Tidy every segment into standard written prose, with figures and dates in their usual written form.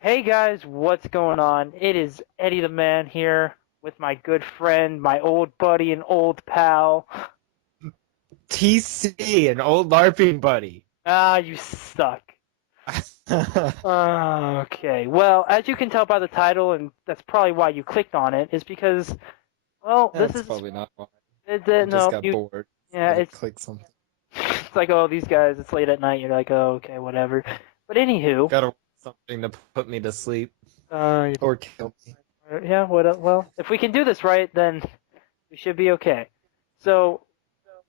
Hey guys, what's going on? It is Eddie the Man here with my good friend, my old buddy and old pal. TC, an old LARPing buddy. Ah, you suck. Okay, well, as you can tell by the title, and that's probably why you clicked on it, is because, well, this That's is probably not why. it, I just no, got you, bored. yeah, I it's click something. it's like, oh, these guys, it's late at night. You're like, oh, okay, whatever. But anywho, Gotta something to put me to sleep uh, or kill me. yeah, well, if we can do this right, then we should be okay. So,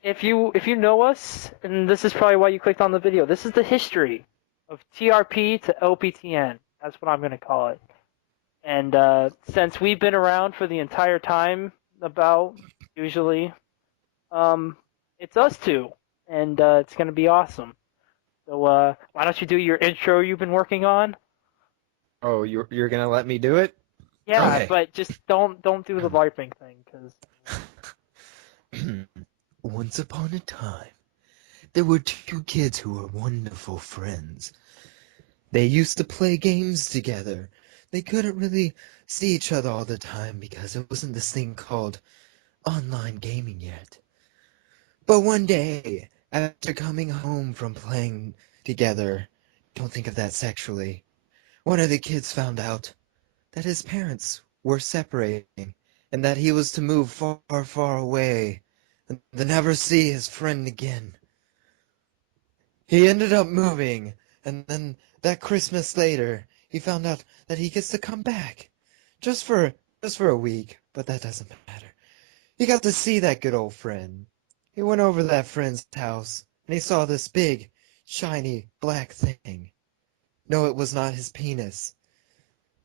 if you know us, and this is probably why you clicked on the video, this is the history of TRP to LPTN. That's what I'm going to call it. And since we've been around for the entire time, about usually, it's us two, and it's going to be awesome. So why don't you do your intro you've been working on? Oh, you're gonna let me do it? Yeah, Okay. but just don't do the LARPing thing, because Once upon a time, there were two kids who were wonderful friends. They used to play games together. They couldn't really see each other all the time because there wasn't this thing called online gaming yet. But one day, after coming home from playing together, don't think of that sexually, one of the kids found out that his parents were separating and that he was to move far, far away and to never see his friend again. He ended up moving, and then that Christmas later, he found out that he gets to come back. Just for a week, but that doesn't matter. He got to see that good old friend. He went over to that friend's house, and he saw this big, shiny, black thing. No, it was not his penis.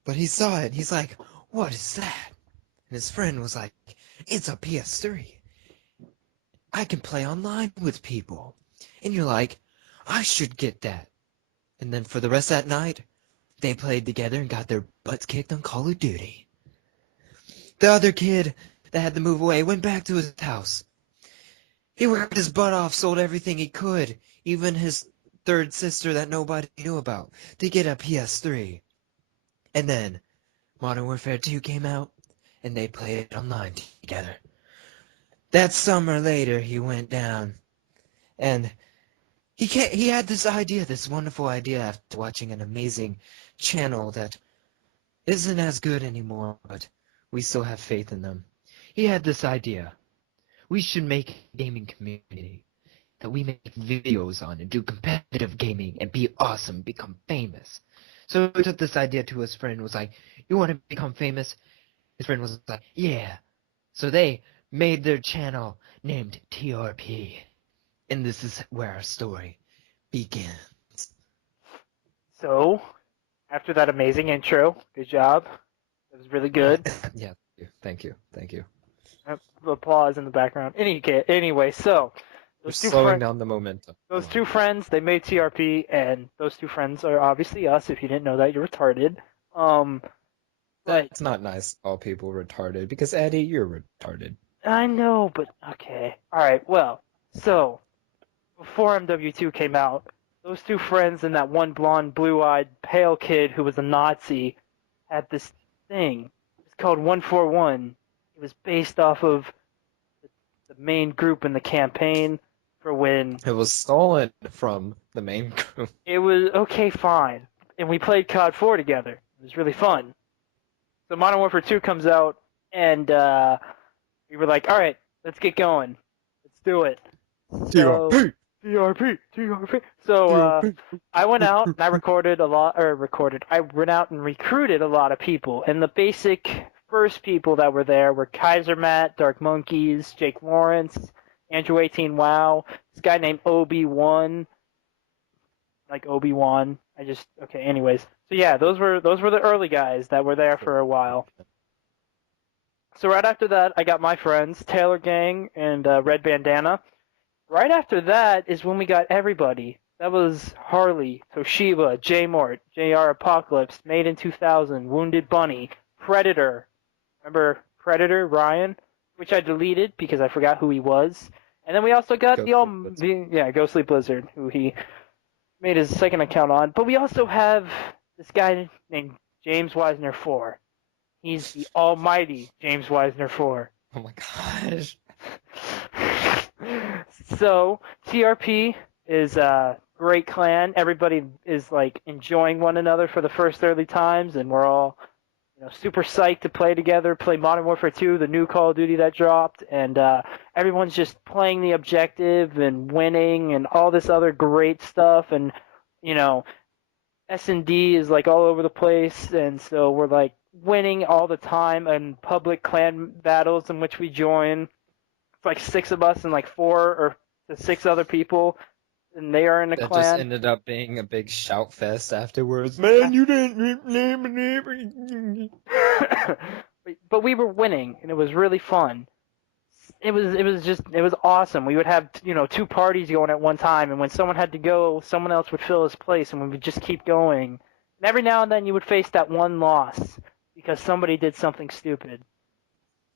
But he saw it, and he's like, "What is that?" And his friend was like, "It's a PS3. I can play online with people." And you're like, "I should get that." And then for the rest of that night, they played together and got their butts kicked on Call of Duty. The other kid that had to move away went back to his house. He worked his butt off, sold everything he could, even his third sister that nobody knew about, to get a PS3. And then Modern Warfare 2 came out, and they played it online together. That summer later, he went down, and he had this idea, this wonderful idea, after watching an amazing channel that isn't as good anymore, but we still have faith in them. He had this idea. We should make a gaming community that we make videos on and do competitive gaming and be awesome, become famous. So he took this idea to his friend, was like, "You want to become famous?" His friend was like, "Yeah." So they made their channel named TRP. And this is where our story begins. so after that amazing intro, good job. It was really good. Yeah, thank you. Applause in the background. Anyway, so We're those two slowing friends, down the momentum. those two friends, they made TRP, and those two friends are obviously us. If you didn't know that, you're retarded. But That's not nice to call people retarded, because Eddie, you're retarded. I know, but okay, all right. Well, so before MW2 came out, those two friends and that one blonde, blue-eyed, pale kid who was a Nazi had this thing. It's called 141. It was based off of the main group in the campaign for when It was stolen from the main group. it was okay, fine. And we played COD 4 together. It was really fun. So Modern Warfare 2 comes out, and we were like, all right, let's get going. Let's do it. So, TRP. So I went out and I I went out and recruited a lot of people. And the basic first people that were there were Kaiser Matt, Dark Monkeys, Jake Lawrence, Andrew 18 Wow, this guy named Obi-Wan, like Obi-Wan. Okay, anyways. So yeah, those were the early guys that were there for a while. So right after that, I got my friends, Taylor Gang and Red Bandana. Right after that is when we got everybody. That was Harley, Toshiba, Jmort, JR Apocalypse, Made in 2000, Wounded Bunny, Predator. Remember Predator, Ryan, which I deleted because I forgot who he was. And then we also got Ghostly Blizzard, who he made his second account on. But we also have this guy named James Wisner 4. He's the almighty James Wisner 4. Oh my gosh. So TRP is a great clan. Everybody is like enjoying one another for the first early times, and we're all super psyched to play together, play Modern Warfare 2, the new Call of Duty that dropped, and everyone's just playing the objective and winning and all this other great stuff, and S&D is like all over the place, and so we're like winning all the time in public clan battles in which we join. It's like 6 of us and like 4 or 6 other people, and they are in a That clan. just ended up being a big shout fest afterwards. Man, you didn't name. But we were winning, and it was really fun. It was awesome. We would have 2 parties going at one time, and when someone had to go, someone else would fill his place, and we would just keep going. And every now and then you would face that one loss because somebody did something stupid,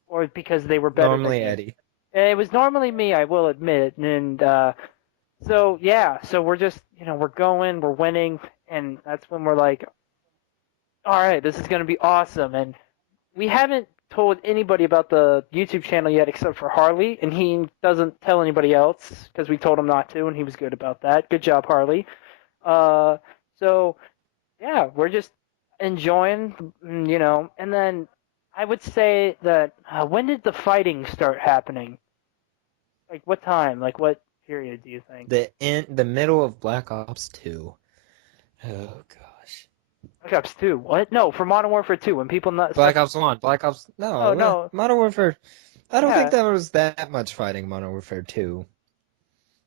or because they were better. Normally than you. Eddie. It was normally me, I will admit, and so we're just we're going, we're winning, and that's when we're like, all right, this is going to be awesome. And we haven't told anybody about the YouTube channel yet except for Harley, and he doesn't tell anybody else because we told him not to, and he was good about that. Good job, Harley. So yeah, we're just enjoying, and then I would say that when did the fighting start happening? Like what time? Like what period do you think? The middle of Black Ops 2. Oh gosh. Black Ops 2. What? No, for Modern Warfare 2. When people not Black Ops 1. Black Ops. No. Oh, no. Modern Warfare. I don't Yeah. think there was that much fighting in Modern Warfare 2.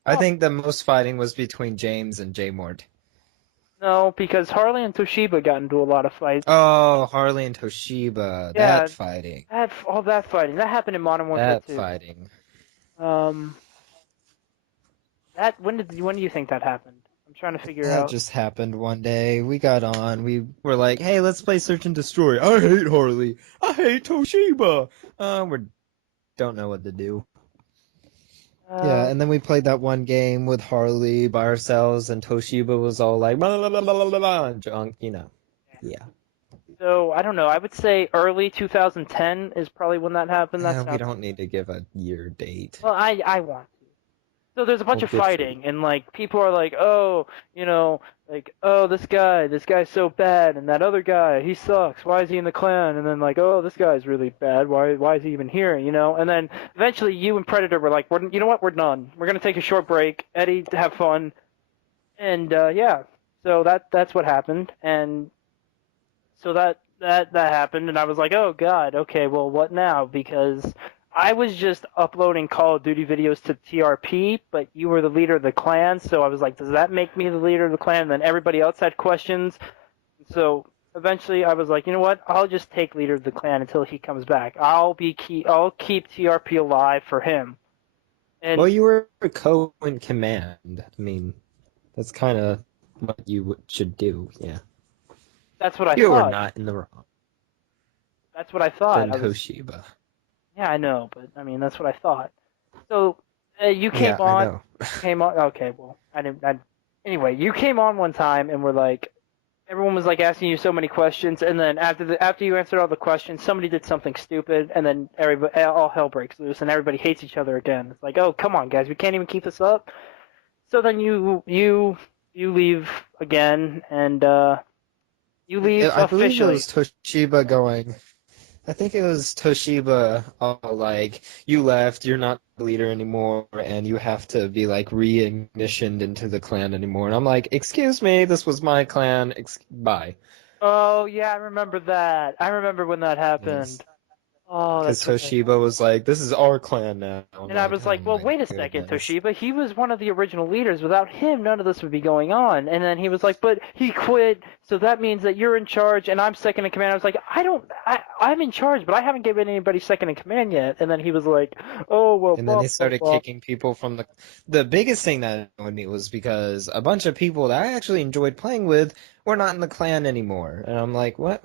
I think the most fighting was between James and Jmort. No, because Harley and Toshiba got into a lot of fights. Oh, Harley and Toshiba. Yeah, That fighting. All that fighting. That happened in Modern Warfare That 2. fighting. When do you think that happened? I'm trying to figure That out. just happened one day. We got on. We were like, hey, let's play Search and Destroy. I hate Harley. I hate Toshiba. We don't know what to do. Yeah, and then we played that one game with Harley by ourselves, and Toshiba was all like, blah, blah, blah, blah, blah, blah, and junk, Yeah. So, I don't know. I would say early 2010 is probably when that happened. We don't need to give a year date. Well, I want to. So there's a bunch Well, of good for fighting, and like people are like, oh, this guy's so bad, and that other guy, he sucks. Why is he in the clan? And then like, oh, this guy's really bad. Why is he even here? And then eventually you and Predator were like, you know what? We're done. We're gonna take a short break. Eddie, have fun, and yeah. So that's what happened, and so that happened, and I was like, oh god, okay, well, what now? Because I was just uploading Call of Duty videos to TRP, but you were the leader of the clan, so I was like, does that make me the leader of the clan? And then everybody else had questions. So eventually I was like, you know what? I'll just take leader of the clan until he comes back. I'll keep TRP alive for him. And Well, you were in command. I mean, that's kind of what you should do, yeah. that's what I You thought. were not in the wrong. That's what I thought. Than Toshiba. Yeah, I know, but I mean, that's what I thought. So you came Yeah, on. I know. Came on. Okay, well, I didn't. Anyway, you came on one time, and we're like, everyone was like asking you so many questions, and then after you answered all the questions, somebody did something stupid, and then all hell breaks loose, and everybody hates each other again. It's like, oh, come on, guys, we can't even keep this up. So then you leave again, and you leave I believe it officially. was Toshiba going. I think it was Toshiba all like, you left, you're not the leader anymore, and you have to be like reignitioned into the clan anymore. And I'm like, excuse me, this was my clan, bye. Oh yeah, I remember that. I remember when that happened. Yes. Oh, Because that's okay. Toshiba was like, this is our clan now. And I was like, oh well, my wait a second, goodness. Toshiba. He was one of the original leaders. Without him, none of this would be going on. And then he was like, but he quit, so that means that you're in charge and I'm second in command. I was like, I'm in charge, but I haven't given anybody second in command yet. And then he was like, oh, well, And then they started blah. kicking people from the biggest thing that annoyed me was because a bunch of people that I actually enjoyed playing with were not in the clan anymore. And I'm like, what?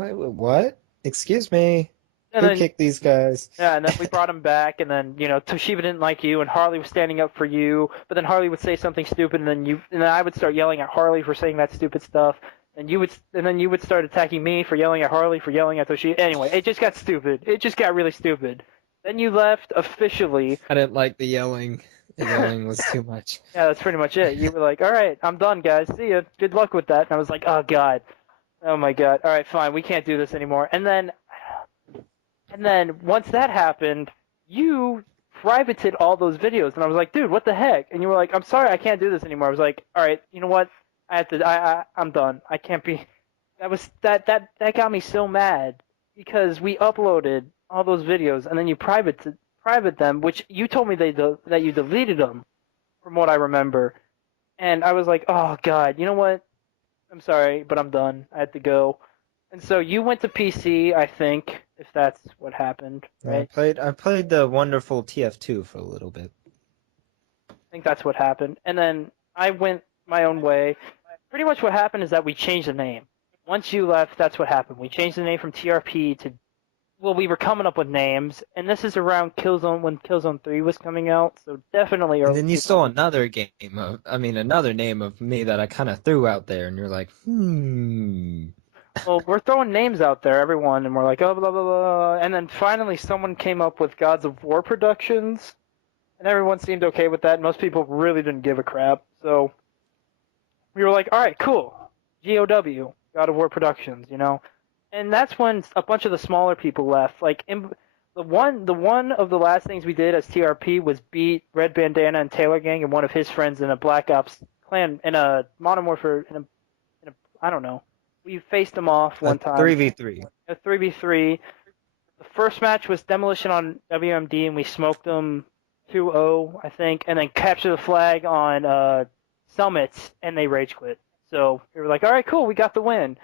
Excuse me. And Who then kicked these guys? yeah, and then we brought him back, and then Toshiba didn't like you, and Harley was standing up for you, but then Harley would say something stupid, and then I would start yelling at Harley for saying that stupid stuff, and then you would start attacking me for yelling at Harley for yelling at Toshiba. Anyway, it just got stupid. It just got really stupid. Then you left officially. I didn't like the yelling. The yelling was too much. Yeah, that's pretty much it. You were like, "All right, I'm done, guys. See ya. Good luck with that." And I was like, "Oh God, oh my God. All right, fine. We can't do this anymore." And then once that happened, you privated all those videos, and I was like, "Dude, what the heck?" And you were like, "I'm sorry, I can't do this anymore." I was like, "All right, you know what? I have to. I'm done. I can't be." That got me so mad because we uploaded all those videos, and then you private them, which you told me that you deleted them, from what I remember. And I was like, "Oh God, you know what? I'm sorry, but I'm done. I had to go." And so you went to PC, I think, if that's what happened, right? I played the wonderful TF2 for a little bit. I think that's what happened. And then I went my own way. Pretty much what happened is that we changed the name. Once you left, that's what happened. We changed the name from TRP to, well, we were coming up with names, and this is around Killzone when Killzone 3 was coming out, so definitely And early. then you stole another another name of me that I kind of threw out there, and you're like, Well, we're throwing names out there, everyone, and we're like, oh, blah, blah, blah. And then finally someone came up with Gods of War Productions, and everyone seemed okay with that. Most people really didn't give a crap. So we were like, all right, cool. GOW, God of War Productions, And that's when a bunch of the smaller people left. Like, the one of the last things we did as TRP was beat Red Bandana and Taylor Gang and one of his friends in a Black Ops clan, in a Modern Warfare, I don't know. We faced them off one time. 3v3. A 3v3. The first match was Demolition on WMD, and we smoked them 2-0, I think, and then captured the flag on Summits, and they rage quit. So we were like, all right, cool, we got the win.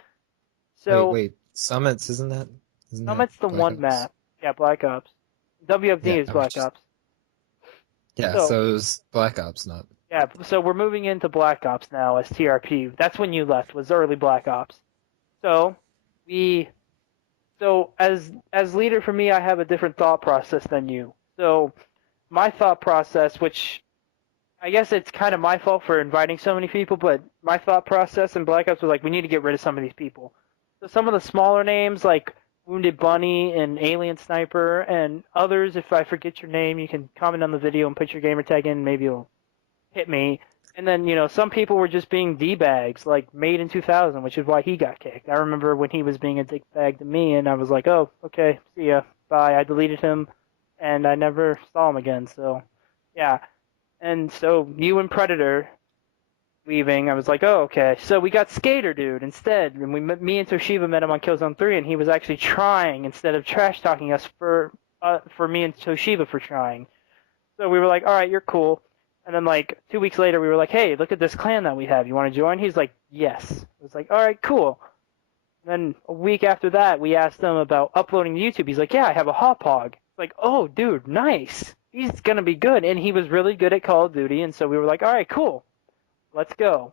So wait, Summits, isn't that Summit's the Black one Ops? map. Yeah, Black Ops. WMD Yeah, is Black Ops. Yeah, So- so it was Black Ops, not. Yeah, so we're moving into Black Ops now as TRP. That's when you left, was early Black Ops. So as leader for me, I have a different thought process than you. So my thought process, which I guess it's kind of my fault for inviting so many people, but my thought process in Black Ops was like, we need to get rid of some of these people. So some of the smaller names like Wounded Bunny and Alien Sniper and others, if I forget your name, you can comment on the video and put your gamer tag in, maybe you'll hit me. And then, some people were just being D-bags, like Made in 2000, which is why he got kicked. I remember when he was being a dick bag to me, and I was like, oh, okay, see ya, bye. I deleted him, and I never saw him again, so, yeah. And so, you and Predator leaving, I was like, oh, okay. So we got Skater Dude instead, and me and Toshiba met him on Killzone 3, and he was actually trying, instead of trash-talking us for me and Toshiba for trying. So we were like, all right, you're cool. And then, 2 weeks later, we were like, hey, look at this clan that we have. You want to join? He's like, yes. I was like, all right, cool. And then a week after that, we asked him about uploading to YouTube. He's like, yeah, I have a hot pog. It's like, oh, dude, nice. He's going to be good. And he was really good at Call of Duty. And so we were like, all right, cool. Let's go.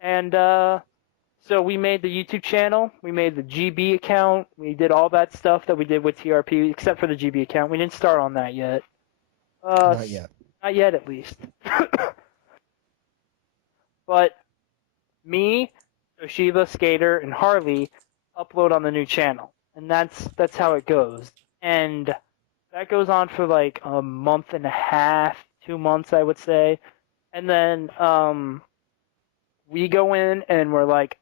And so we made the YouTube channel. We made the GB account. We did all that stuff that we did with TRP, except for the GB account. We didn't start on that yet. Not yet. Not yet, at least. But me, Toshiba, Skater, and Harley upload on the new channel, and that's how it goes. And that goes on for like a month and a half, 2 months, I would say. And then we go in and we're like,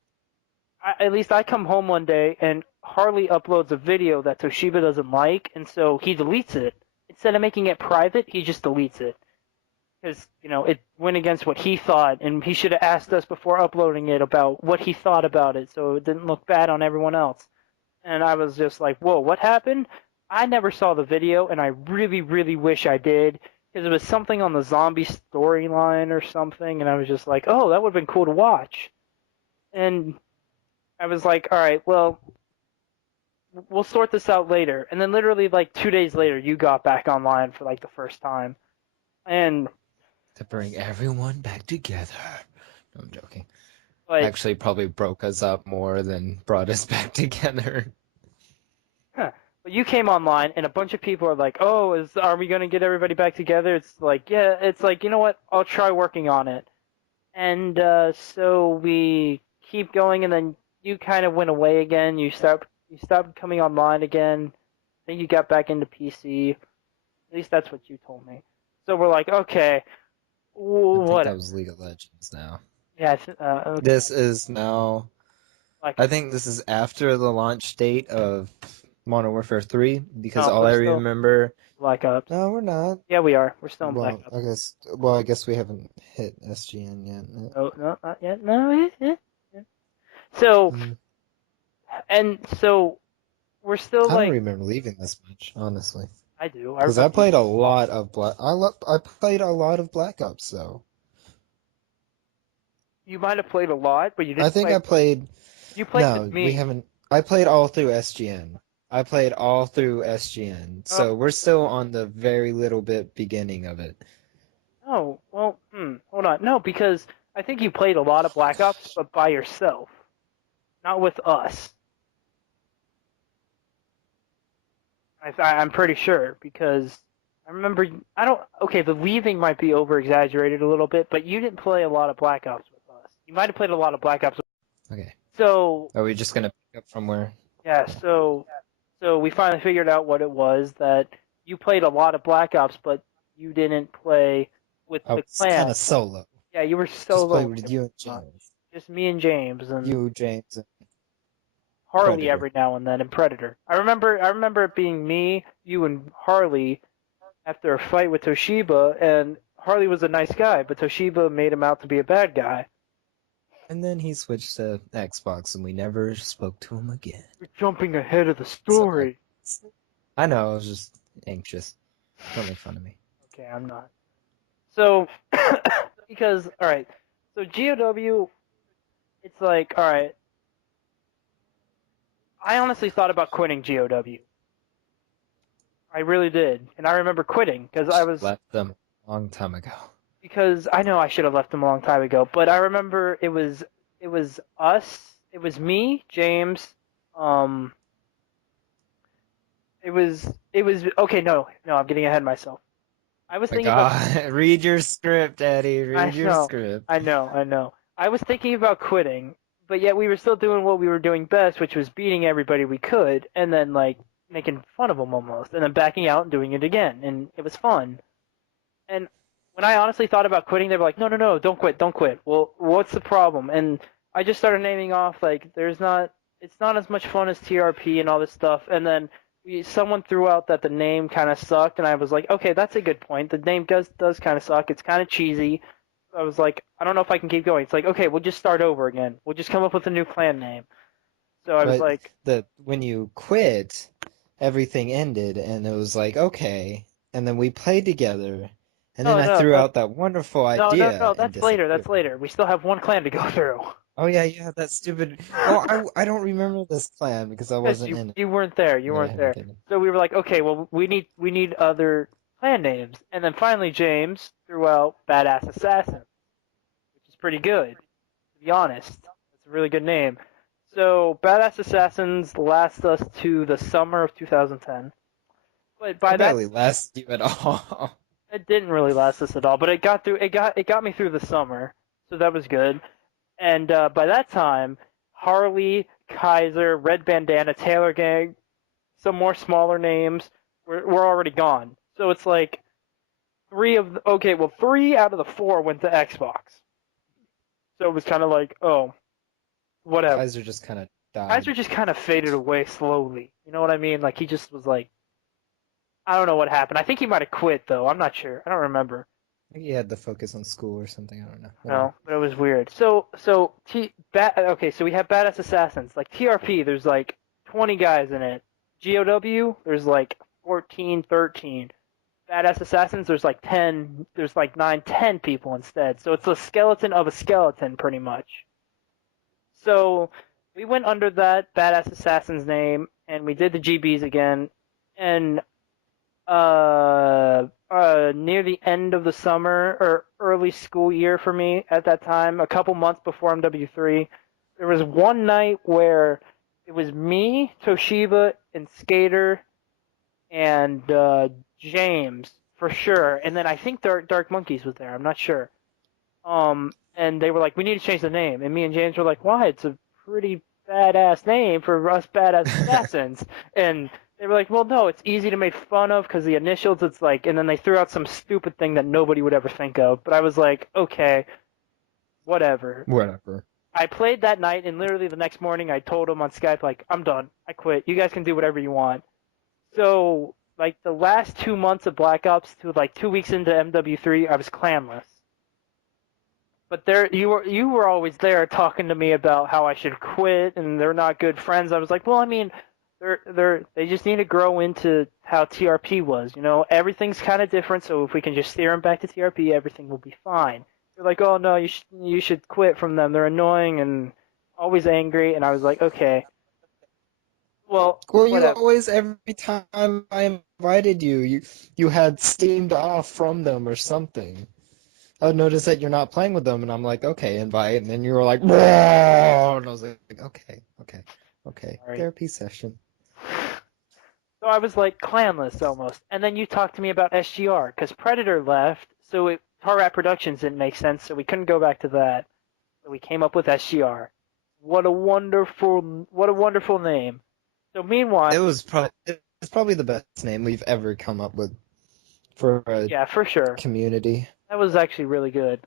at least I come home one day and Harley uploads a video that Toshiba doesn't like, and so he deletes it. Instead of making it private, he just deletes it. Because, it went against what he thought, and he should have asked us before uploading it about what he thought about it, so it didn't look bad on everyone else. And I was just like, whoa, what happened? I never saw the video, and I really, really wish I did, because it was something on the zombie storyline or something, and I was just like, oh, that would have been cool to watch. And I was like, all right, well, we'll sort this out later. And then literally 2 days later, you got back online for the first time. And To bring everyone back together. No, I'm joking. like, Actually, probably broke us up more than brought us back together. But you came online, and a bunch of people are like, "Oh, are we gonna get everybody back together?" It's like, yeah, it's like, you know what? I'll try working on it. And so we keep going, and then you kind of went away again. You stopped coming online again. I think you got back into PC. At least that's what you told me. So we're like, okay, I think that whatever. was League of Legends now. Yeah, okay, This is now. like, I think this is after the launch date of Modern Warfare 3 because no, all we're I still remember. Black Ops. No, we're not. Yeah, we are. We're still in Black Well, Ops. I guess. Well, I guess we haven't hit SGN yet. No, no, not yet. No, yeah. So, Mm, so we're still I don't like, remember leaving this much, honestly. I do. I Because I remember. played a lot of I played a lot of Black Ops, though. You might have played a lot, but you I didn't think play. I played. You played with No, we me. haven't. I played all through SGN. I played all through SGN, Oh, so we're still on the very little bit beginning of it. oh, well, hold on. No, because I think you played a lot of Black Ops, but by yourself, not with us. I'm pretty sure because I remember. I don't. Okay, the leaving might be over exaggerated a little bit, but you didn't play a lot of Black Ops with us. You might have played a lot of Black Ops. Okay. So Are we just gonna pick up from where? yeah, so we finally figured out what it was that you played a lot of Black Ops, but you didn't play with I the was kind clan. of solo. Yeah, you were Just solo played with with it, you and pretty much. James. Just me and James and You, James, and Harley Predator. every now and then, and Predator. I remember it being me, you, and Harley after a fight with Toshiba, and Harley was a nice guy, but Toshiba made him out to be a bad guy. And then he switched to Xbox, and we never spoke to him again. You're jumping ahead of the So story. I know, I was just anxious. Don't make fun of me. Okay, I'm not. So, because, alright, so GOW, it's like, alright, I honestly thought about quitting GOW. I really did. And I remember quitting, Left them a long time ago. because I know I should have left them a long time ago, but I remember it was us, it was me, James, um, it was, okay, no, I'm getting ahead of myself. I was My thinking about, God, read your script, Eddie. I Read your know, script. I know. I was thinking about quitting, but yet we were still doing what we were doing best, which was beating everybody we could, and then like making fun of them almost, and then backing out and doing it again, and it was fun. And when I honestly thought about quitting, they were like, no, don't quit, don't quit. Well, what's the problem? And I just started naming off like it's not as much fun as TRP and all this stuff. And then someone threw out that the name kind of sucked, and I was like, okay, that's a good point. The name does kind of suck. It's kind of cheesy. I was like, I don't know if I can keep going. It's like, okay, we'll just start over again. We'll just come up with a new clan name. So I was But like, when you quit, everything ended, and it was like, okay. And then we played together, and then no, I no, threw no, out that wonderful no, no, idea no. and That's later. That's disappeared. later. We still have one clan to go through. Oh yeah, yeah, that stupid. Oh, I don't remember this plan because I Because wasn't in it. you weren't there, you Yeah, I weren't haven't there. been in. So we were like, okay, well we need other clan names, and then finally James threw out Badass Assassin, which is pretty good, to be honest. It's a really good name. So Badass Assassins lasts us to the summer of 2010, but by It that barely lasted you at all. it didn't really last us at all. But it got me through the summer, so that was good. And by that time, Harley, Kaiser, Red Bandana, Taylor Gang, some more smaller names were already gone. So it's like three out of the four went to Xbox. So it was kind of like, oh, whatever. Kaiser just kind of died. Kaiser just kind of faded away slowly. You know what I mean? Like he just was like, I don't know what happened. I think he might have quit though. I'm not sure. I don't remember. I think he had to focus on school or something. I don't know. Whatever. No, but it was weird. Okay, so we have Badass Assassins. Like TRP, there's like 20 guys in it. GOW, there's like 14, 13. Badass Assassins, there's like 10, there's like 9, 10 people instead. So it's a skeleton of a skeleton, pretty much. So we went under that Badass Assassin's name, and we did the GBs again. And near the end of the summer or early school year for me at that time, a couple months before MW3, there was one night where it was me, Toshiba, and Skater, and James for sure, and then I think Dark Monkeys was there. I'm not sure. And they were like, we need to change the name, and me and James were like, why? It's a pretty badass name for us badass assassins. And they were like, well, no, it's easy to make fun of because the initials. It's like, and then they threw out some stupid thing that nobody would ever think of. But I was like, okay, whatever. Whatever. I played that night, and literally the next morning, I told him on Skype, like, I'm done. I quit. You guys can do whatever you want. So, like, the last 2 months of Black Ops to, like, 2 weeks into MW3, I was clanless. But there, you were always there talking to me about how I should quit, and they're not good friends. I was like, well, I mean, they just need to grow into how TRP was. You know, everything's kind of different, so if we can just steer them back to TRP, everything will be fine. They're like, oh no, you should quit from them. They're annoying and always angry. And I was like, okay, well, Well, you whatever. always, every time I invited you had steamed off from them or something. I would notice that you're not playing with them, and I'm like, okay, invite, and then you were like, "Whoa," and I was like, okay, Sorry. therapy session. So I was like clanless almost. And then you talked to me about SGR because Predator left, so Tar Productions didn't make sense, so we couldn't go back to that. So we came up with SGR. What a wonderful name. So meanwhile, It's probably the best name we've ever come up with for a yeah, for sure. community. That was actually really good.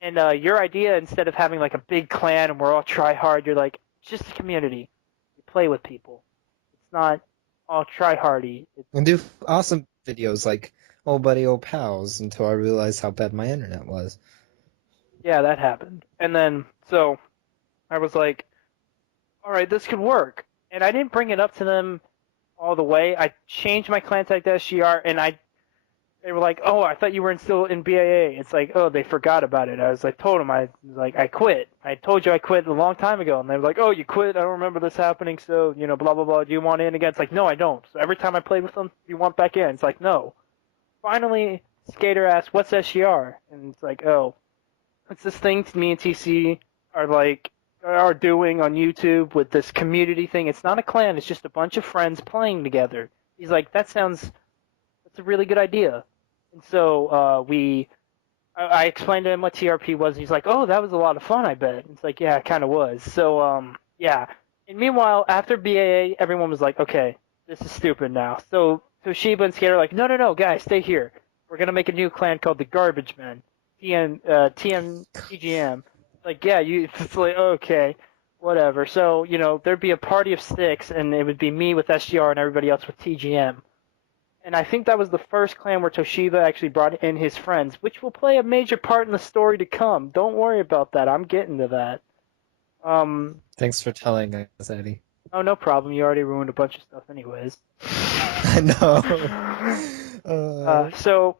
And your idea, instead of having like a big clan and we're all try hard, you're like, it's just a community. You play with people. It's not all try hardy. And do awesome videos like old buddy, old pals until I realized how bad my internet was. Yeah, that happened. And then, so I was like, all right, this could work. And I didn't bring it up to them all the way. I changed my clan tag to SGR, and they were like, oh, I thought you were still in BAA. It's like, oh, they forgot about it. I was like, told them, I was like, I quit. I told you I quit a long time ago. And they were like, oh, you quit? I don't remember this happening. So, you know, blah, blah, blah. Do you want in again? It's like, no, I don't. So every time I play with them, you want back in. It's like, no. Finally, Skater asked, what's SGR? And it's like, oh, it's this thing me and TC are like, are doing on YouTube with this community thing. It's not a clan. It's just a bunch of friends playing together. He's like, that's a really good idea. And so I explained to him what TRP was. And he's like, oh, that was a lot of fun, I bet. It's like, yeah, it kind of was. So, yeah. And meanwhile, after BAA, everyone was like, okay, this is stupid now. So Toshiba and Skater are like, no, no, no, guys, stay here. We're going to make a new clan called the Garbage Men. TGM. Like, yeah, it's like, okay, whatever. So, you know, there'd be a party of six, and it would be me with SGR and everybody else with TGM. And I think that was the first clan where Toshiba actually brought in his friends, which will play a major part in the story to come. Don't worry about that. I'm getting to that. Thanks for telling us, Eddie. Oh, no problem. You already ruined a bunch of stuff anyways. I know. So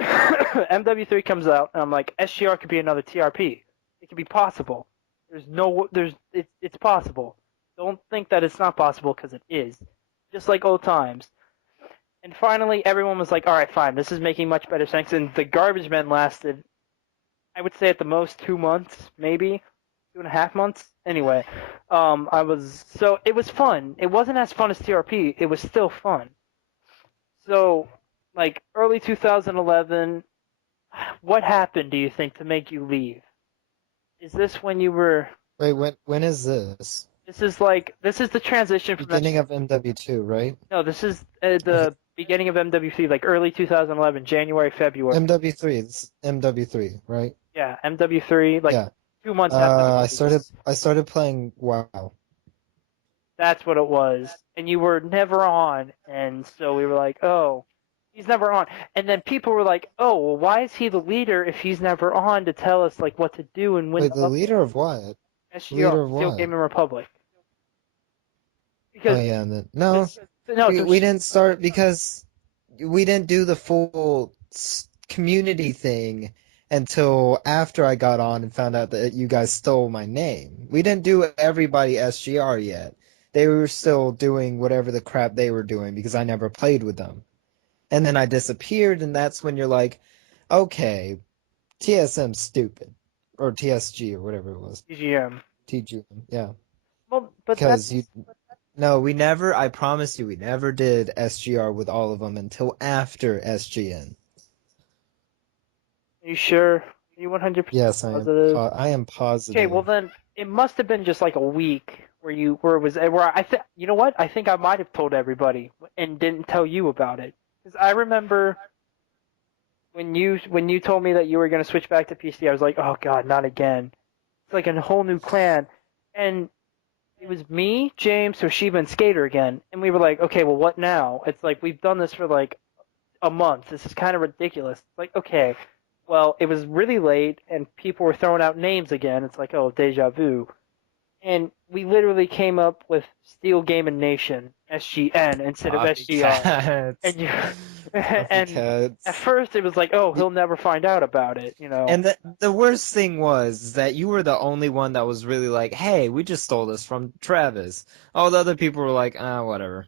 MW3 comes out, and I'm like, SGR could be another TRP. It could be possible. It's possible. Don't think that it's not possible, because it is. Just like old times. And finally, everyone was like, all right, fine, this is making much better sense. And the Garbage Men lasted, I would say at the most 2 months, maybe 2.5 months. Anyway, it was fun. It wasn't as fun as TRP. It was still fun. So, like, early 2011, what happened, do you think, to make you leave? Is this when you were... Wait, when is this? This is the transition from... Beginning of MW2, right? No, this is the beginning of MW3, like early 2011, January, February. MW3, this is MW3, right? Yeah, MW3, like Yeah. 2 months after I started playing WoW. That's what it was. And you were never on, and so we were like, oh, he's never on. And then people were like, oh, well, why is he the leader if he's never on to tell us like what to do and when Wait, the leader of what? SGR, leader of Steel what? Gaming Republic. Oh Because yeah, we didn't start because we didn't do the full community thing until after I got on and found out that you guys stole my name. We didn't do everybody SGR yet. They were still doing whatever the crap they were doing because I never played with them. And then I disappeared, and that's when you're like, okay, TSM's stupid. Or TSG or whatever it was. TGM. TGM, yeah. Well, but Because No, we never. I promise you, we never did SGR with all of them until after SGN. Are you sure? Are you 100% Yes, I am. positive? I am Okay, well positive. then it must have been just like a week where it was where I think you know what? I think I might have told everybody and didn't tell you about it because I remember when you told me that you were gonna switch back to PC. I was like, oh god, not again. It's like a whole new clan, and it was me, James, Toshiba, and Skater again, and we were like, okay, well what now? It's like we've done this for like a month. This is kind of ridiculous. It's like, okay, well, it was really late and people were throwing out names again. It's like, oh, deja vu. And we literally came up with Steel Gaming Nation, SGN, instead of SGR. Copycats. And you, and at Copycats. first it was like, oh, he'll never find out about it, you know. And the worst thing was that you were the only one that was really like, hey, we just stole this from Travis. All the other people were like, ah, whatever.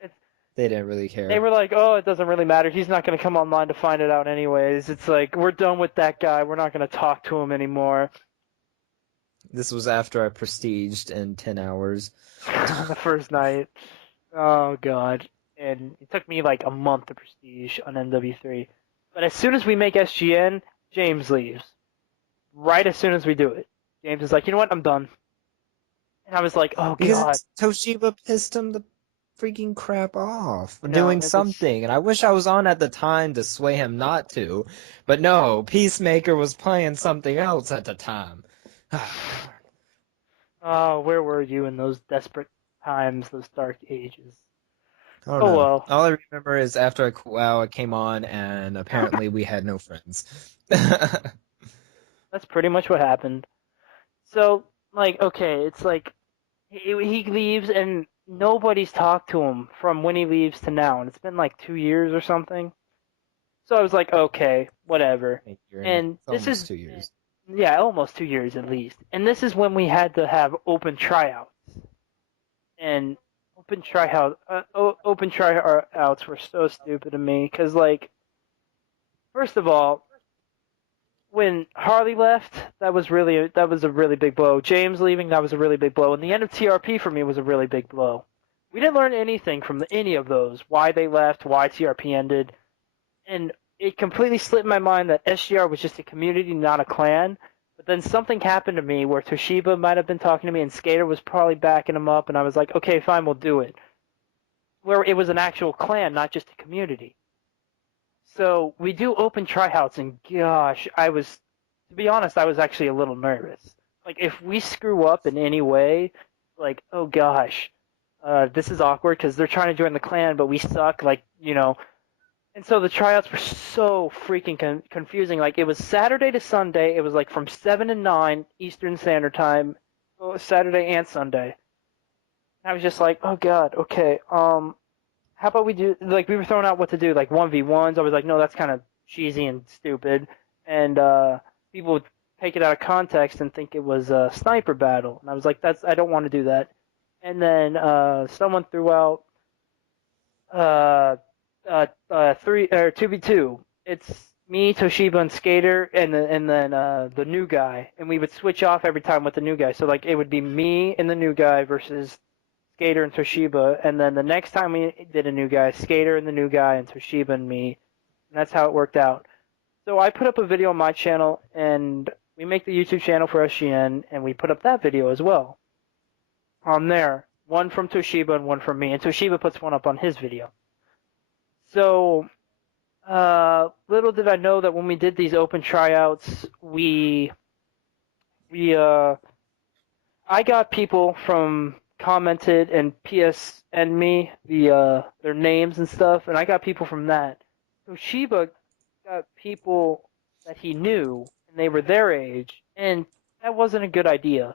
It's, They didn't really they care. were like, oh, it doesn't really matter. He's not going to come online to find it out anyways. It's like, we're done with that guy. We're not going to talk to him anymore. This was after I prestiged in 10 hours. The first night. Oh god. And it took me like a month to prestige on MW3. But as soon as we make SGN, James leaves. Right as soon as we do it. James is like, you know what, I'm done. And I was like, oh god. Because Toshiba pissed him the freaking crap off for You know, doing it was something. And I wish I was on at the time to sway him not to. But no, Peacemaker was playing something else at the time. oh, where were you in those desperate times, those dark ages? Oh Oh no. well. All I remember is after I came on and apparently we had no friends. That's pretty much what happened. So, like, okay, it's like he leaves and nobody's talked to him from when he leaves to now, and it's been like 2 years or something. So I was like, okay, whatever. And It's this almost is, 2 years. yeah, almost 2 years at least. And this is when we had to have open tryouts. And open tryouts were so stupid to me because, like, first of all, when Harley left, that was a really big blow. James leaving, that was a really big blow. And the end of TRP for me was a really big blow. We didn't learn anything from any of those. Why they left, why TRP ended, and it completely slipped my mind that SGR was just a community, not a clan. But then something happened to me where Toshiba might have been talking to me and Skater was probably backing him up, and I was like, okay, fine, we'll do it. Where it was an actual clan, not just a community. So we do open tryouts, and gosh, to be honest, I was actually a little nervous. Like, if we screw up in any way, like, oh gosh, this is awkward because they're trying to join the clan, but we suck, like, you know. And so the tryouts were so freaking confusing. Like, it was Saturday to Sunday. It was like from 7 to 9 Eastern Standard Time, Saturday and Sunday. And I was just like, oh god, okay, how about we do, like, we were throwing out what to do, like 1v1s. I was like, no, that's kind of cheesy and stupid. And people would take it out of context and think it was a sniper battle. And I was like, I don't want to do that. And then someone threw out uh, 2v2. It's me, Toshiba, and Skater, and then the new guy. And we would switch off every time with the new guy. So, like, it would be me and the new guy versus Skater and Toshiba, and then the next time we did a new guy, Skater and the new guy, and Toshiba and me, and that's how it worked out. So I put up a video on my channel, and we make the YouTube channel for SGN, and we put up that video as well on there. One from Toshiba and one from me, and Toshiba puts one up on his video. So little did I know that when we did these open tryouts, I got people from commented and PSN me their names and stuff, and I got people from that. Toshiba got people that he knew, and they were their age, and that wasn't a good idea.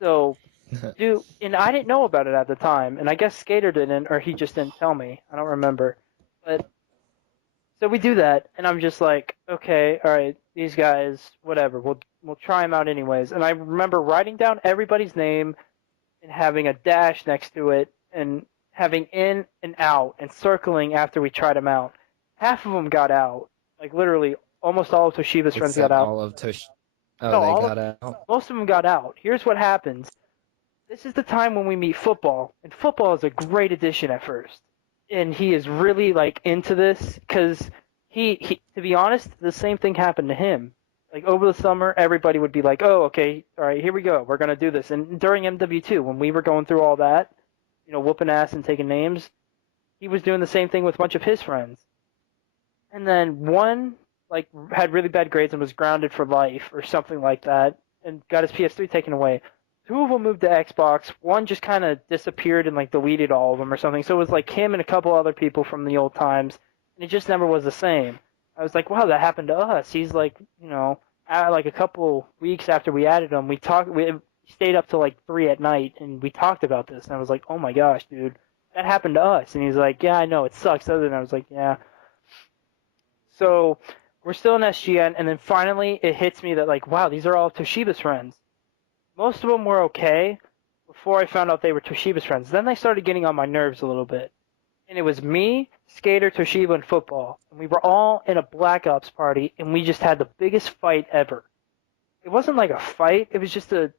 So, and I didn't know about it at the time, and I guess Skater didn't, or he just didn't tell me. I don't remember. But so we do that, and I'm just like, okay, all right, these guys, whatever, we'll try them out anyways. And I remember writing down everybody's name and having a dash next to it, and having in and out, and circling after we tried them out. Half of them got out, like literally, almost all of Toshiba's friends got Except out. all of Tosh. Oh, No, they got out. most of them got out. Here's what happens. this is the time when we meet football, and football is a great addition at first, and he is really like into this because he to be honest, the same thing happened to him. Like over the summer, everybody would be like, "Oh, okay, all right, here we go, we're gonna do this." And during MW2, when we were going through all that, whooping ass and taking names, he was doing the same thing with a bunch of his friends. And then one like had really bad grades and was grounded for life or something like that, and got his PS3 taken away. Two of them moved to Xbox. One just kind of disappeared and like deleted all of them or something. So it was like him and a couple other people from the old times, and it just never was the same. I was like, wow, that happened to us. He's like, like a couple weeks after we added him, we stayed up till like 3 at night and we talked about this. And I was like, oh my gosh, dude, that happened to us. And he's like, yeah, I know, it sucks, doesn't it? And I was like, yeah. So we're still in SGN, and then finally it hits me that like, wow, these are all Toshiba's friends. Most of them were okay before I found out they were Toshiba's friends. Then they started getting on my nerves a little bit. And it was me, Skater, Toshiba, and football. And we were all in a Black Ops party, and we just had the biggest fight ever. It wasn't like a fight. It was just a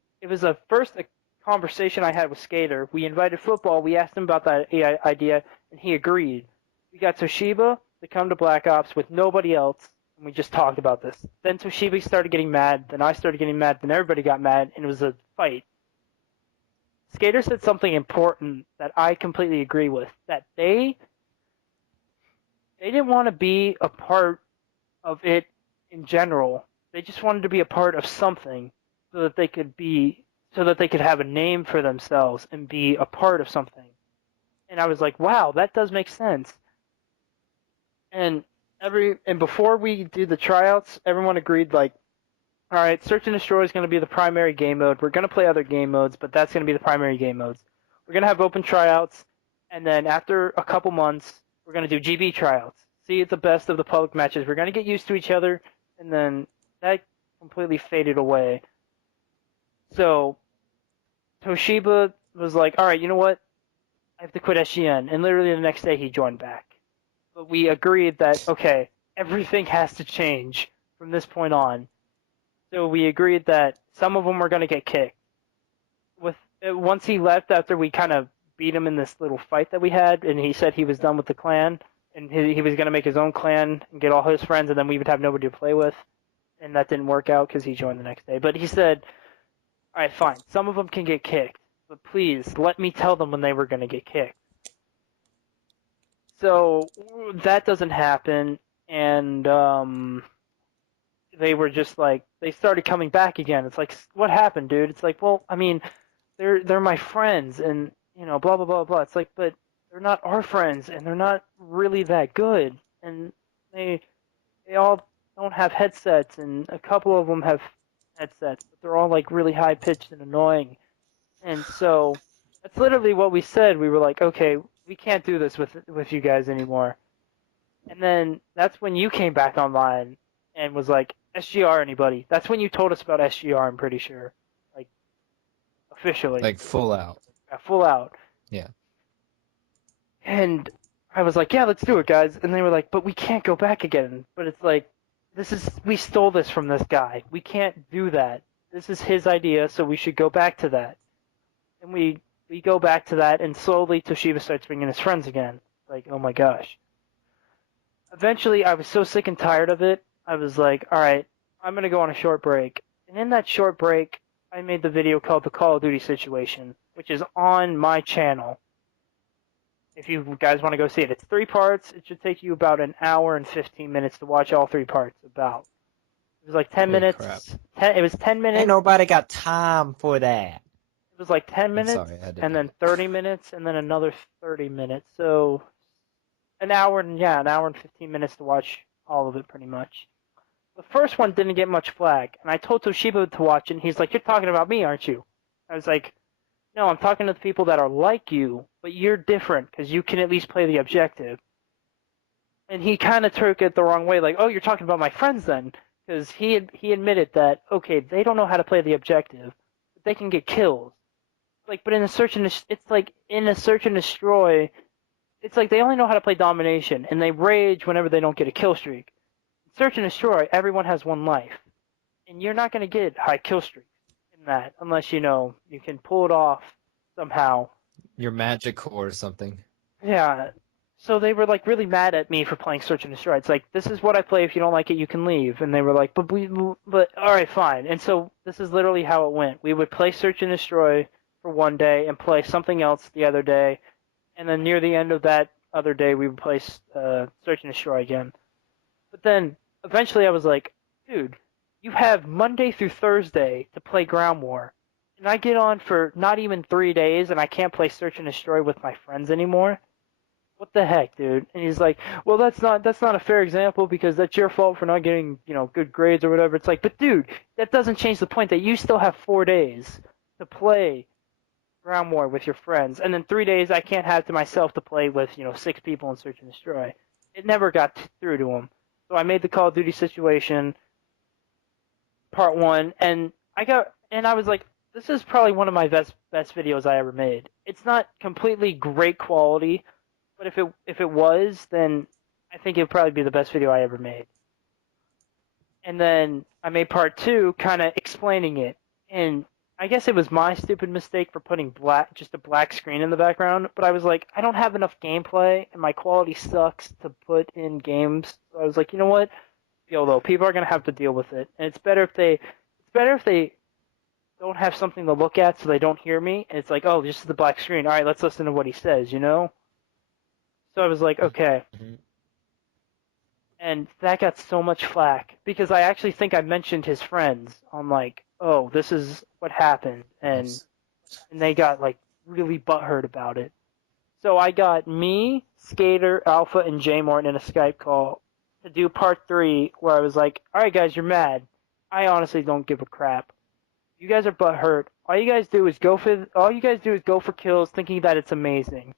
conversation I had with Skater. We invited football. We asked him about that idea, and he agreed. We got Toshiba to come to Black Ops with nobody else, and we just talked about this. Then Toshiba started getting mad. Then I started getting mad. Then everybody got mad, and it was a fight. Skater said something important that I completely agree with, that they didn't want to be a part of it in general. They just wanted to be a part of something so that they could have a name for themselves and be a part of something. And I was like, wow, that does make sense. And before we did the tryouts, everyone agreed like, all right, Search and Destroy is going to be the primary game mode. We're going to play other game modes, but that's going to be the primary game modes. We're going to have open tryouts, and then after a couple months, we're going to do GB tryouts. See the best of the public matches. We're going to get used to each other, and then that completely faded away. So Toshiba was like, all right, you know what? I have to quit SGN. And literally the next day he joined back. But we agreed that, okay, everything has to change from this point on. So we agreed that some of them were going to get kicked. Once he left after we kind of beat him in this little fight that we had, and he said he was done with the clan, and he was going to make his own clan and get all his friends, and then we would have nobody to play with. And that didn't work out because he joined the next day. But he said, all right, fine, some of them can get kicked, but please let me tell them when they were going to get kicked. So that doesn't happen, and they were just like, they started coming back again. It's like, what happened, dude? It's like, well, I mean, they're my friends, and blah blah blah blah. It's like, but they're not our friends, and they're not really that good, and they all don't have headsets, and a couple of them have headsets, but they're all like really high pitched and annoying. And so that's literally what we said. We were like, okay, we can't do this with you guys anymore. And then that's when you came back online and was like, SGR anybody? That's when you told us about SGR, I'm pretty sure. Like, officially. Like full out. Yeah, full out. Yeah. And I was like, yeah, let's do it, guys. And they were like, but we can't go back again. But it's like, we stole this from this guy. We can't do that. This is his idea, so we should go back to that. And we go back to that, and slowly Toshiba starts bringing his friends again. Like, oh my gosh. Eventually, I was so sick and tired of it, I was like, all right, I'm going to go on a short break. And in that short break, I made the video called The Call of Duty Situation, which is on my channel. If you guys want to go see it. It's 3 parts. It should take you about an hour and 15 minutes to watch all 3 parts about. It was like 10 Holy minutes. crap. It was 10 minutes. Ain't nobody got time for that. It was like 10 minutes, sorry, I didn't and then know. 30 minutes, and then another 30 minutes. So an hour and 15 minutes to watch all of it pretty much. The first one didn't get much flag, and I told Toshiba to watch it, and he's like, you're talking about me, aren't you? I was like, no, I'm talking to the people that are like you, but you're different, because you can at least play the objective. And he kind of took it the wrong way, like, oh, you're talking about my friends then, because he admitted that, okay, they don't know how to play the objective, but they can get kills. Like, but in a search and destroy, it's like they only know how to play domination, and they rage whenever they don't get a kill streak. Search and destroy, everyone has 1 life, and you're not going to get high kill streaks in that unless you can pull it off somehow. Your magical or something. Yeah. So they were like really mad at me for playing Search and Destroy. It's like, this is what I play. If you don't like it, you can leave. And they were like, but all right, fine. And so this is literally how it went. We would play Search and Destroy for one day and play something else the other day. And then near the end of that other day, we would play Search and Destroy again. But then eventually I was like, dude, you have Monday through Thursday to play Ground War. And I get on for not even 3 days and I can't play Search and Destroy with my friends anymore. What the heck, dude? And he's like, well, that's not a fair example because that's your fault for not getting, good grades or whatever. It's like, but dude, that doesn't change the point that you still have 4 days to play Ground War with your friends, and then 3 days I can't have to myself to play with, 6 people in Search and Destroy. It never got through to him. So I made the Call of Duty situation part 1, and I was like, this is probably one of my best videos I ever made. It's not completely great quality, but if it was, then I think it would probably be the best video I ever made. And then I made part 2 kind of explaining it, and I guess it was my stupid mistake for putting just a black screen in the background, but I was like, I don't have enough gameplay and my quality sucks to put in games. So I was like, you know what? YOLO, people are gonna have to deal with it. And it's better if they don't have something to look at so they don't hear me. And it's like, oh, this is the black screen. All right, let's listen to what he says, So I was like, okay. Mm-hmm. And that got so much flack because I actually think I mentioned his friends on like, oh, this is what happened, and they got like really butthurt about it. So I got me, Skater, Alpha, and Jmort in a Skype call to do part 3, where I was like, all right, guys, you're mad. I honestly don't give a crap. You guys are butthurt. All you guys do is go for kills, thinking that it's amazing.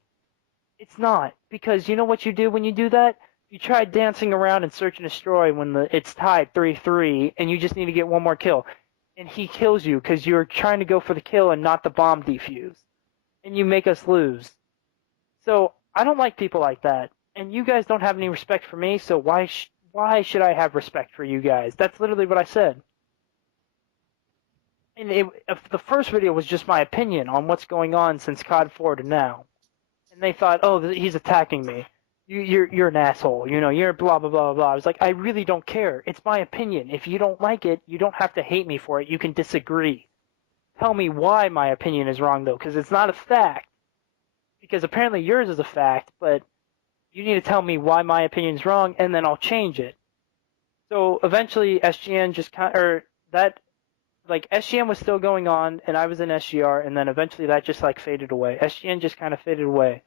It's not, because you know what you do when you do that? You try dancing around and Search and Destroy when it's tied 3-3, and you just need to get one more kill. And he kills you because you're trying to go for the kill and not the bomb defuse. And you make us lose. So I don't like people like that. And you guys don't have any respect for me, so why should I have respect for you guys? That's literally what I said. And the first video was just my opinion on what's going on since COD 4 to now. And they thought, oh, he's attacking me. You're an asshole. You're blah, blah, blah, blah. I was like, I really don't care. It's my opinion. If you don't like it, you don't have to hate me for it. You can disagree. Tell me why my opinion is wrong, though, because it's not a fact. Because apparently yours is a fact, but you need to tell me why my opinion is wrong, and then I'll change it. So eventually SGN just SGN was still going on, and I was in SGR, and then eventually that just faded away. SGN just kind of faded away.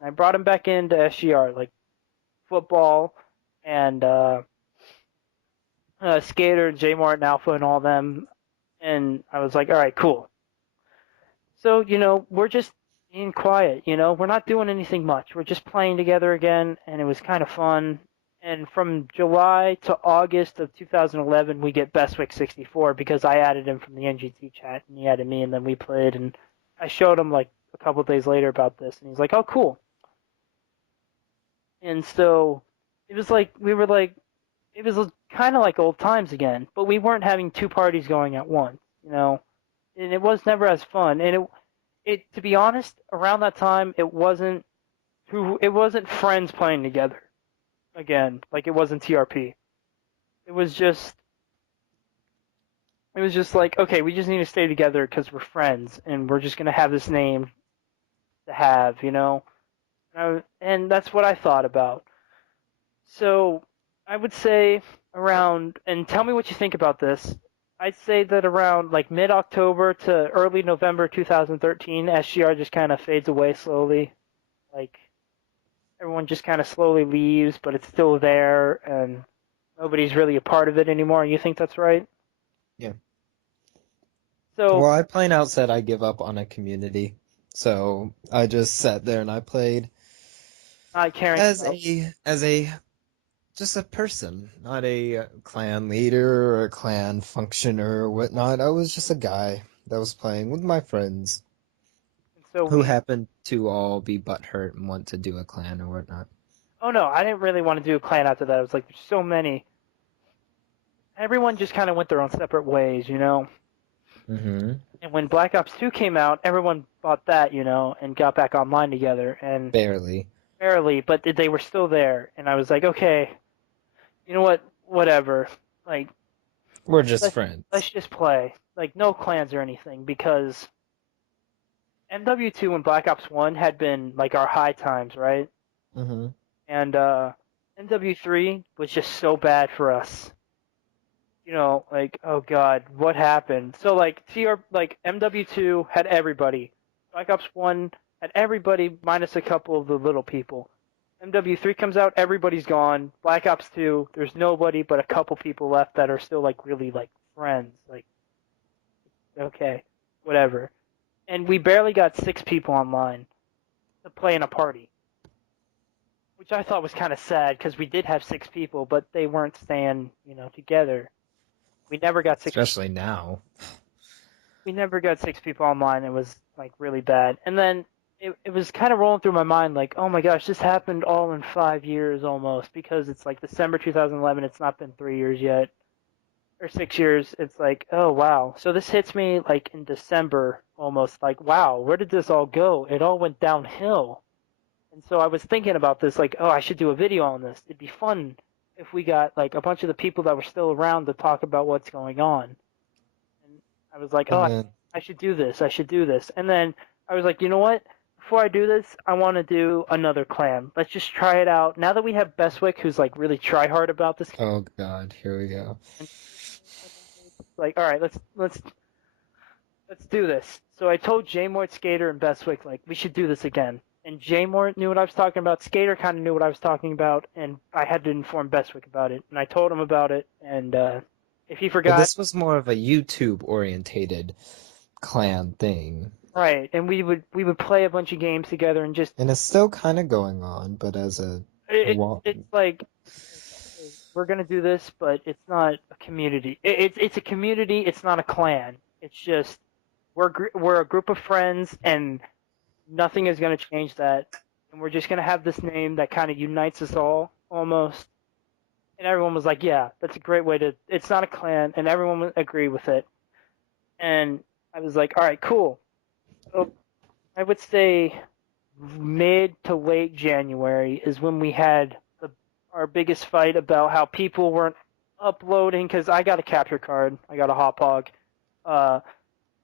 And I brought him back into SGR, like football and Skater, Jmort, and Alpha, and all them. And I was like, all right, cool. So, we're just being quiet, we're not doing anything much. We're just playing together again, and it was kind of fun. And from July to August of 2011, we get Bestwick 64 because I added him from the NGT chat, and he added me, and then we played. And I showed him like a couple of days later about this, and he's like, oh, cool. And so it was like it was kind of like old times again, but we weren't having 2 parties going at once, and it was never as fun. And it to be honest, around that time, it wasn't friends playing together again, like it wasn't TRP. It was just like, okay, we just need to stay together because we're friends, and we're just gonna have this name to have, and that's what I thought about. So I would say around, and tell me what you think about this. I'd say that around like mid-October to early November 2013, SGR just kind of fades away slowly. Like everyone just kind of slowly leaves, but it's still there, and nobody's really a part of it anymore. You think that's right? Yeah. So Well, I plain out said I give up on a community. So I just sat there and I played not caring as about... just a person, not a clan leader or a clan functioner or whatnot. I was just a guy that was playing with my friends So who happened to all be butthurt and want to do a clan or whatnot. Oh no, I didn't really want to do a clan after that. I was like, there's so many. Everyone just kind of went their own separate ways, Mm-hmm. And when Black Ops 2 came out, everyone bought that, and got back online together. And Barely. barely, but they were still there. And I was like, okay, you know what? Whatever. Like, We're just let's friends. just play. Like, no clans or anything, because MW2 and Black Ops 1 had been like our high times, right? Mm-hmm. And MW3 was just so bad for us. Like, oh god, what happened? So like MW2 had everybody. Black Ops 1 had everybody minus a couple of the little people. MW3 comes out, everybody's gone. Black Ops 2, there's nobody but a couple people left that are still like really like friends. Like, okay, whatever. And we barely got 6 people online to play in a party, which I thought was kind of sad because we did have 6 people, but they weren't staying, together. We never got six. Especially now. We never got 6 people online. It was like really bad. And then it was kind of rolling through my mind like, oh my gosh, this happened all in 5 years almost, because it's like December 2011. It's not been 3 years yet, or 6 years. It's like, oh wow. So this hits me like in December almost, like, wow, where did this all go? It all went downhill. And so I was thinking about this, like, oh, I should do a video on this. It'd be fun if we got like a bunch of the people that were still around to talk about what's going on. And I was like, And oh, then I should do this. I should do this. And then I was like, you know what? Before I do this, I want to do another clan. Let's just try it out. Now that we have Bestwick, who's like really try hard about this, oh god, here we go. like, all right, let's do this. So I told Jmort, Skater, and Bestwick, like, we should do this again. And Jmort knew what I was talking about. Skater kind of knew what I was talking about, and I had to inform Bestwick about it. And I told him about it, and if he But forgot, this was more of a YouTube orientated clan thing. right? And we would play a bunch of games together, and just And it's still kind of going on, but as it's like, okay, we're gonna do this, but it's not a community. It's a community. It's not a clan. It's just we're a group of friends, and nothing is going to change that. And we're just going to have this name that kind of unites us all, almost. And everyone was like, yeah, that's a great way to. It's not a clan, and everyone would agree with it. And I was like, all right, cool. So I would say mid to late January is when we had our biggest fight about how people weren't uploading, because I got a capture card, I got a hot hog,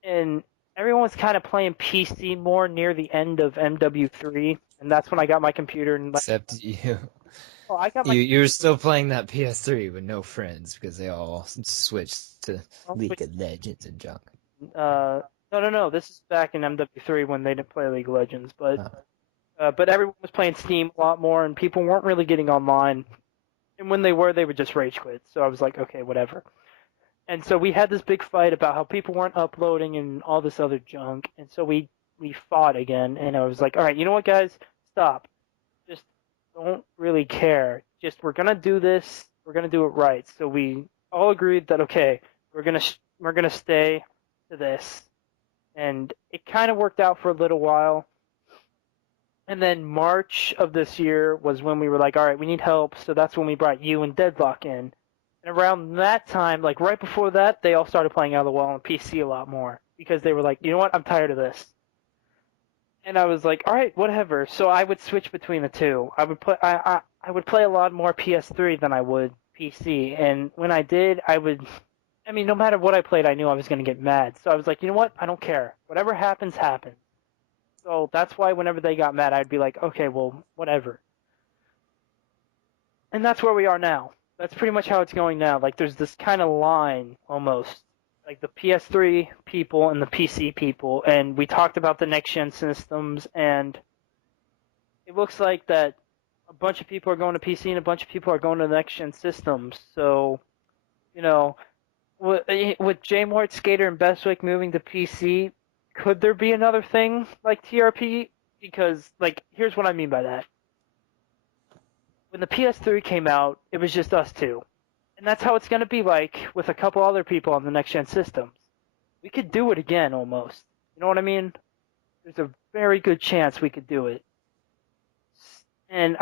and everyone was kind of playing PC more near the end of MW3, and that's when I got my computer and like, except you. oh, I got my You're still playing that PS3 with no friends because they all switched to League of Legends and junk. no. This is back in MW3 when they didn't play League of Legends, but everyone was playing Steam a lot more, and people weren't really getting online. And when they were, they would just rage quit. So I was like, okay, whatever. And so we had this big fight about how people weren't uploading and all this other junk. And so we fought again. And I was like, all right, you know what, guys? Stop. Just don't really care. Just, we're going to do this. We're going to do it right. So we all agreed that, okay, we're going to stay to this. And it kind of worked out for a little while. And then March of this year was when we were like, all right, we need help. So that's when we brought you and Deadlock in. And around that time, like right before that, they all started playing Out of the Wall on PC a lot more, because they were like, you know what, I'm tired of this. And I was like, all right, whatever. So I would switch between the two. I would play a lot more PS3 than I would PC. And when I did, no matter what I played, I knew I was going to get mad. So I was like, you know what, I don't care. Whatever happens, happens. So that's why whenever they got mad, I'd be like, okay, well, whatever. And that's where we are now. That's pretty much how it's going now. Like, there's this kind of line, almost, like the PS3 people and the PC people, and we talked about the next-gen systems, and it looks like that a bunch of people are going to PC and a bunch of people are going to the next-gen systems. So, with Jmort, Skater, and Bestwick moving to PC, could there be another thing like TRP? Because, like, here's what I mean by that. When the PS3 came out, it was just us two. And that's how it's going to be like with a couple other people on the next-gen systems. We could do it again, almost. You know what I mean? There's a very good chance we could do it. And,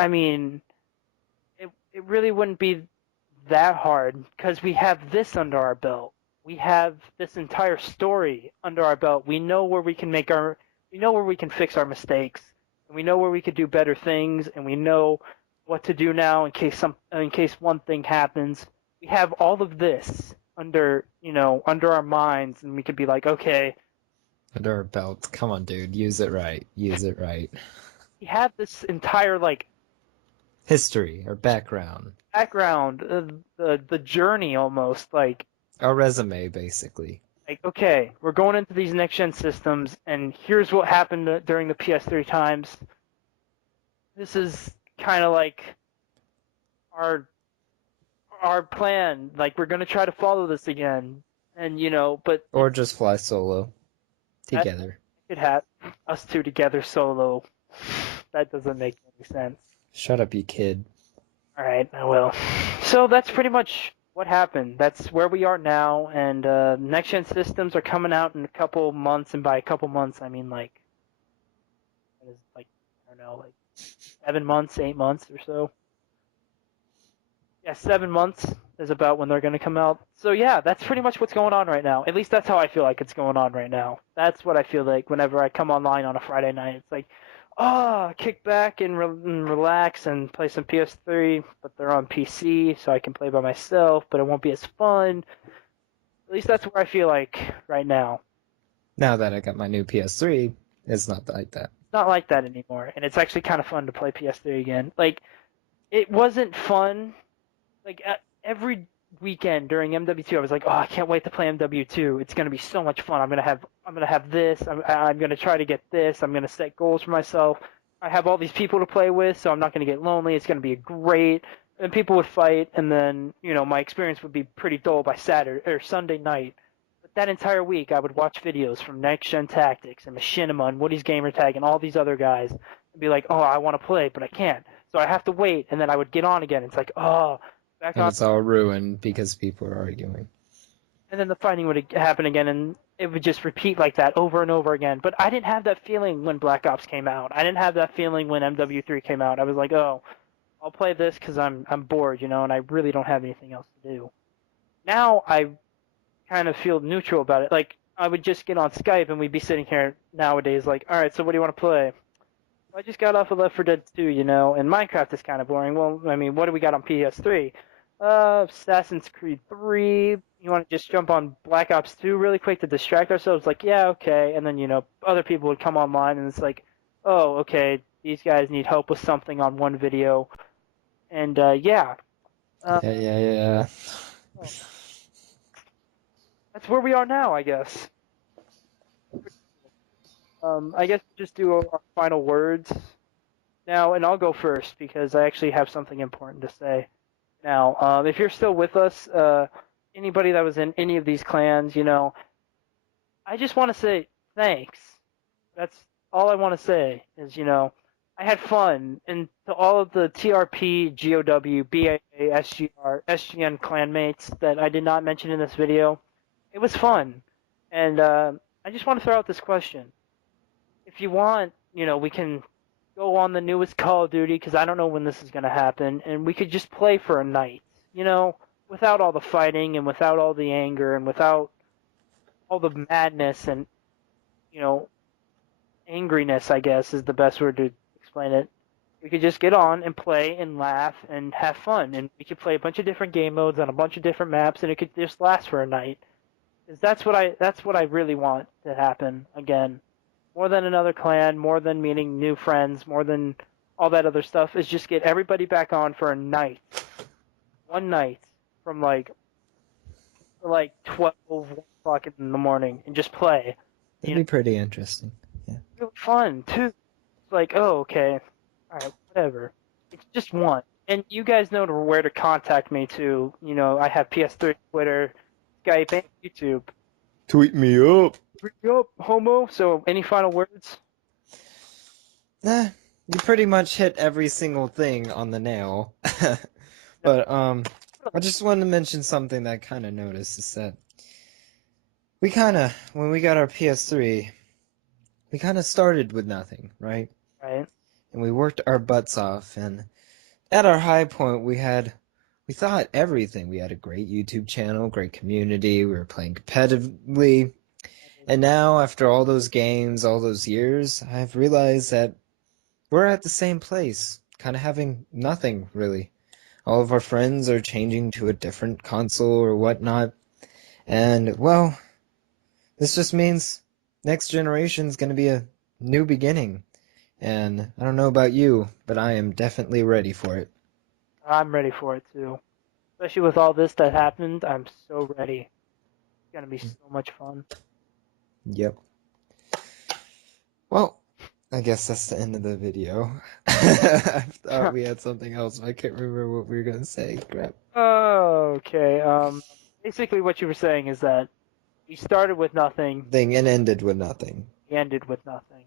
it really wouldn't be that hard, because we have this under our belt. we have this entire story under our belt. We know where we can fix our mistakes, and we know where we could do better things, and we know what to do now in case one thing happens. We have all of this under our minds, and we could be like, okay, Under our belt. Come on, dude. Use it right. Use it right. we have this entire like History or background. background, the journey almost Our resume, basically. okay, we're going into these next gen systems, and here's what happened during the PS3 times. This is kind of like our plan. Like we're gonna try to follow this again, and but Or just fly solo. that Together. could have us two together solo. That doesn't make any sense. Shut up, you kid. All right, I will. So that's pretty much what happened. That's where we are now, and next gen systems are coming out in a couple months, and by a couple months, I mean like, it is like I don't know, like 7 months, 8 months or so. Yeah, 7 months is about when they're going to come out. So yeah, that's pretty much what's going on right now. At least that's how I feel like it's going on right now. That's what I feel like whenever I come online on a Friday night. It's like, kick back and relax and play some PS3, but they're on PC, so I can play by myself, but it won't be as fun. At least that's where I feel like right now. Now that I got my new PS3, it's not like that. It's not like that anymore, and it's actually kind of fun to play PS3 again. Like, it wasn't fun. Like, every weekend during MW2, I was like, I can't wait to play MW2. It's gonna be so much fun. I'm gonna have this. I'm gonna try to get this. I'm gonna set goals for myself. I have all these people to play with, so I'm not gonna get lonely. It's gonna be great. And people would fight, and then my experience would be pretty dull by Saturday or Sunday night. But that entire week, I would watch videos from Next Gen Tactics and Machinima and Woody's Gamertag and all these other guys, and be like, I want to play, but I can't. So I have to wait, and then I would get on again. It's like, back And on. it's all ruined because people are arguing. And then the fighting would happen again, and it would just repeat like that over and over again. But I didn't have that feeling when Black Ops came out. I didn't have that feeling when MW3 came out. I was like, I'll play this because I'm bored, and I really don't have anything else to do. Now I kind of feel neutral about it. Like, I would just get on Skype, and we'd be sitting here nowadays like, all right, so what do you want to play? I just got off of Left 4 Dead 2, and Minecraft is kind of boring. Well, I mean, what do we got on PS3? Assassin's Creed 3. You want to just jump on Black Ops 2 really quick to distract ourselves? Like, yeah, okay. And then, other people would come online, and it's like, oh, okay, these guys need help with something on one video. And, yeah. Yeah. That's where we are now, I guess. I guess just do our final words now, and I'll go first because I actually have something important to say. Now, if you're still with us, anybody that was in any of these clans, I just want to say thanks. That's all I want to say is, I had fun. And to all of the TRP, GOW, BAA, SGR, SGN clanmates that I did not mention in this video, it was fun. And I just want to throw out this question. If you want, we can go on the newest Call of Duty because I don't know when this is going to happen, and we could just play for a night, without all the fighting and without all the anger and without all the madness and, angriness, I guess, is the best word to explain it. We could just get on and play and laugh and have fun, and we could play a bunch of different game modes on a bunch of different maps, and it could just last for a night. 'Cause that's what I really want to happen again. More than another clan, more than meeting new friends, more than all that other stuff, is just get everybody back on for a night. One night from like 12, 1 o'clock in the morning and just play. That'd be pretty interesting. Yeah. Really fun, too. It's like, okay, alright, whatever. It's just one. And you guys know where to contact me, too. I have PS3, Twitter, Skype, and YouTube. Tweet me up. Yup, homo. So, any final words? Nah, you pretty much hit every single thing on the nail. But I just wanted to mention something that I kind of noticed is that when we got our PS3, we kind of started with nothing, right? Right. And we worked our butts off, and at our high point, we had We thought everything. We had a great YouTube channel, great community, we were playing competitively. And now, after all those games, all those years, I've realized that we're at the same place, kind of having nothing, really. All of our friends are changing to a different console or whatnot. And, well, this just means next generation's going to be a new beginning. And I don't know about you, but I am definitely ready for it. I'm ready for it too. Especially with all this that happened, I'm so ready. It's gonna be so much fun. Yep. Well, I guess that's the end of the video. I thought we had something else, but I can't remember what we were going to say. Crap. Okay. Basically, what you were saying is that we started with nothing, Thing and ended with nothing. we ended with nothing.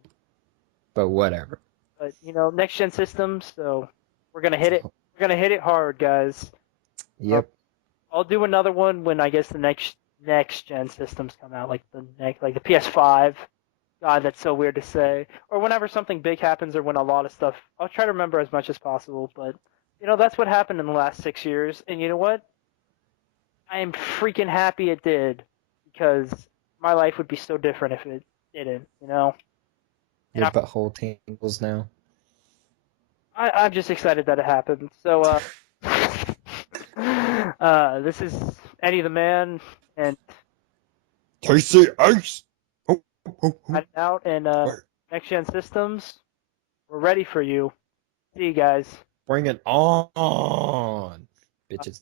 But whatever. But next gen systems, so we're gonna hit it. We're gonna hit it hard, guys. Yep. I'll do another one when I guess the next gen systems come out, like the PS5. God, that's so weird to say. Or whenever something big happens, or when a lot of stuff. I'll try to remember as much as possible. But that's what happened in the last 6 years, and you know what? I am freaking happy it did, because my life would be so different if it didn't. And Your butthole tingles now. I'm just excited that it happened. So, this is Eddie the Man, and Tasty ice! Oh, heading out, and next gen systems, we're ready for you. See you guys. Bring it on, bitches.